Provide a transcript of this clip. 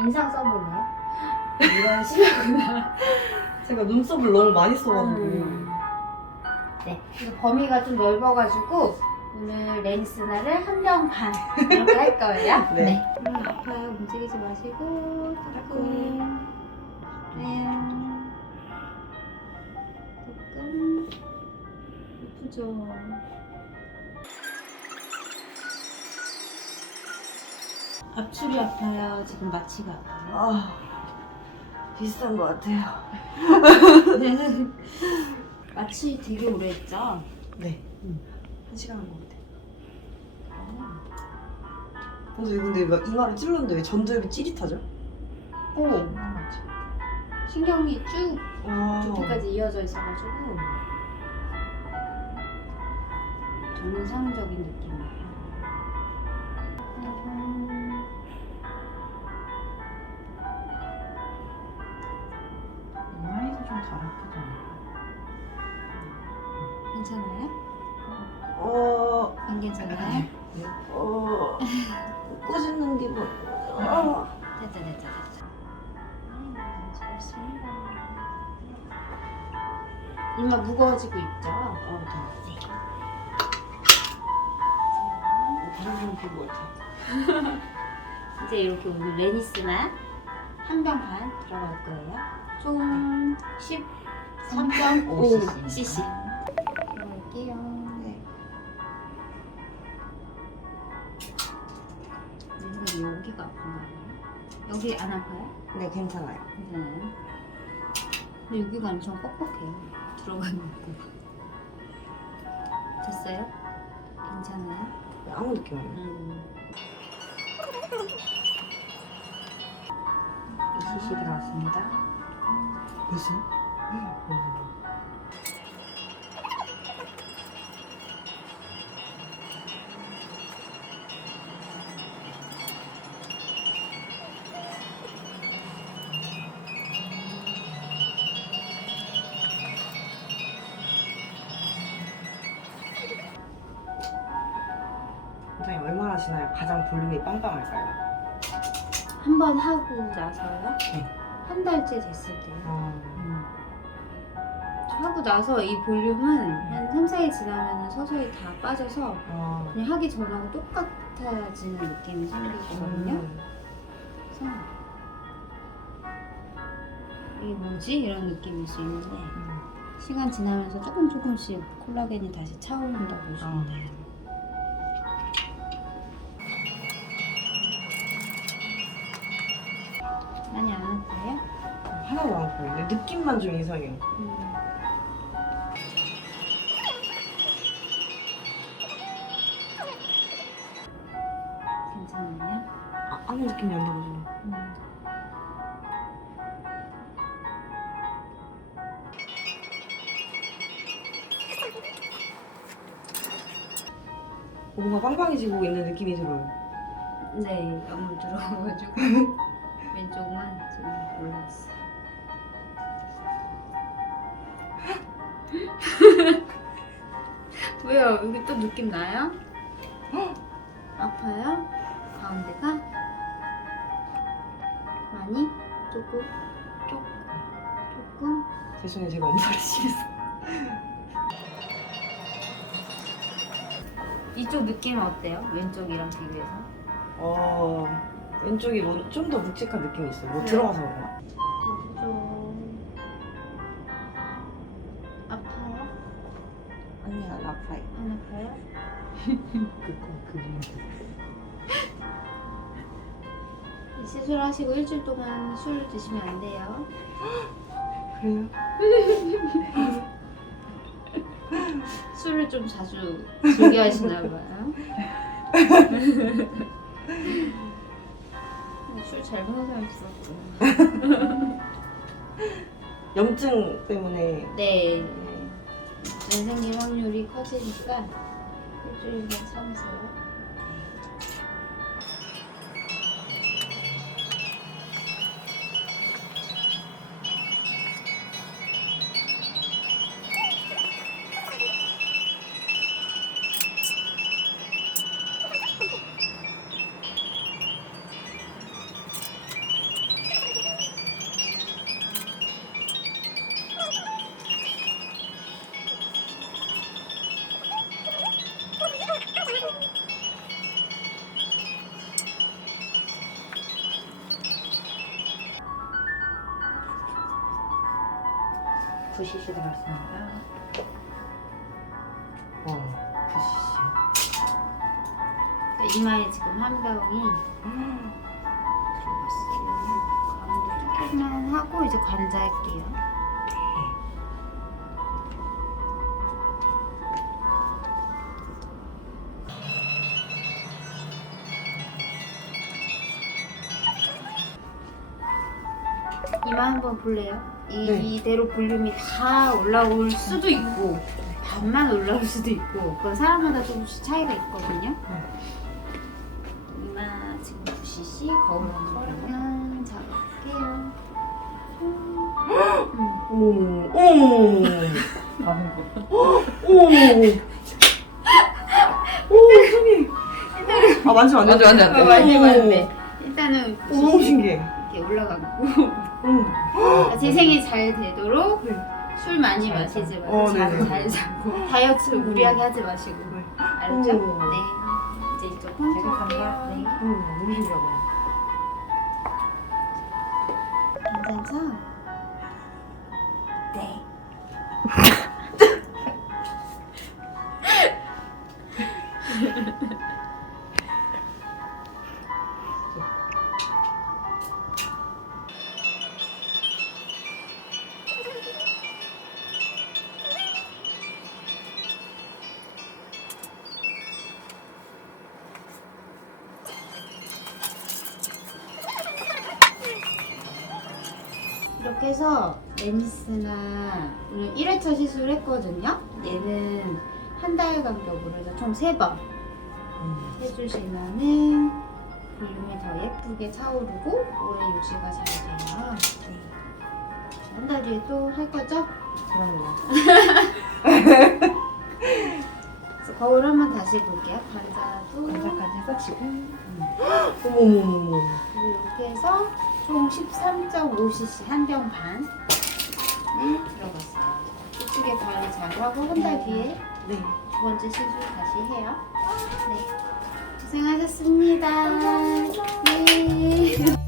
인상 써볼래요? 이런 식이구나. 제가 눈썹을 너무 많이 써가지고. 음. 네, 그래서 범위가 좀 넓어가지고 오늘 렌스나를 한 명 반 이렇게 할 거예요. 네. 음, 아파요. 움직이지 마시고 조금. 네. 조금. 예쁘죠. 앞줄이 아파요. 지금 마취가 아파요. 아, 비슷한 것 같아요. 마취 되게 오래 했죠? 네. 음. 한 시간 한 것 같아요. 선생님, 근데 막 이마를 찔렀는데 왜 전두엽이 찌릿하죠? 오, 신경이 쭉 와. 두피까지 이어져 있어가지고 정상적인 느낌이에요. 음, 좀덜 아프잖아. 괜찮아요? 어, 안 괜찮아요? 어, 꼬집는 기분. 어. 됐다 됐다 됐다. 음, 잘했습니다. 이마 무거워지고 있죠? 어, 더. 다른 사람 볼것 같아. 이제 이렇게 오늘 레니스나 한병 반 들어갈 거예요. 총 13.5 cc. 들어갈게요. 네. 여기가 여기가 아픈 거 아니에요? 여기 안 아파요? 네, 괜찮아요. 괜찮아요. 근데 여기가 엄청 뻑뻑해요. 들어가는 거. 됐어요? 괜찮아요? 아무 느낌 안 나요. 음. 2cc 들어왔습니다. 무슨? 원장님 얼마나 지나야 가장 볼륨이 빵빵할까요? 한 번 하고 나서요? 네. 한 달째 됐을 때요. 어, 하고 나서 이 볼륨은 한 3, 4일 지나면 서서히 다 빠져서 어. 그냥 하기 전하고 똑같아지는 느낌이 생기거든요. 음. 그래서 이게 뭐지? 이런 느낌일 수 있는데 음. 시간 지나면서 조금 조금씩 콜라겐이 다시 차오른다고 보시면 어. 돼요. 하나도 안 보이는데 느낌만 좀 이상해요. 음. 괜찮아요? 아, 아무 느낌이 안 나가지고. 음. 뭔가 빵빵해지고 있는 느낌이 들어요. 네, 너무 들어가가지고 왼쪽만 지금 올라왔어. 왜요? 여기 또 느낌 나요? 아파요? 가운데가? 많이? 조금? 조금? 조금? 죄송해요, 제가 엄살이 심해서. 이쪽 느낌은 어때요? 왼쪽이랑 비교해서? 어, 왼쪽이 좀 더 묵직한 느낌이 있어요. 뭐 네. 들어가서 그런가? 아니, 안 아파요. 안 아파요? 그거 그림. 시술하시고 일주일 동안 술 드시면 안 돼요. 그래요? 술을 좀 자주 즐겨 하시나 봐요. 술 잘 먹는 사람 부럽고. 염증 때문에. 네. 전 생길 확률이 커지니까 일주일만 참으세요. 9cc 들어갔습니다. 와, 9cc. 이마에 지금 한 병이 들어갔어요. 조금만 하고 이제 관자할게요. 이마 한번 볼래요? 이, 네. 이대로 볼륨이 다 올라올 수도 있고 반만 올라올 수도 있고 그건 사람마다 조금씩 차이가 있거든요. 이마 지금 9cc 거울 한번 잡을게요. 음. 오, 오, 아무 거. 오. 오, 손이. 아, 만지면 안 돼. 안 돼, 안 돼. 어, 맞네 맞네. 일단은 오, 너무 신기해. 이렇게 올라가고 오. 제 생이 잘 되도록 네. 술 많이 잘 마시지 자. 말고 어, 잠 네네. 잘 자고 다이어트 무리하게 하지 마시고 네. 알았죠? 오. 네. 이제 이쪽 제가 간다. 네. 오, 너무 신기하다. 괜찮죠? 해서 렌스나 오늘 1회차 시술을 했거든요. 얘는 한 달 간격으로 해서 총 3번 음. 해주시면은 볼륨이 더 예쁘게 차오르고 오래 유지가 잘 돼요. 한 달 뒤에 또 할 거죠? 그럼요. 그래서 거울 한번 다시 볼게요. 관자도 반짝반짝 섞이고. 어머머머머. 그리고 이렇게 해서 총 13.5cc 한 병 반이 들어갔어요. 이쪽에 관리 잘 하고 한 달 뒤에 네. 두 번째 시술 다시 해요. 네. 고생하셨습니다. 네.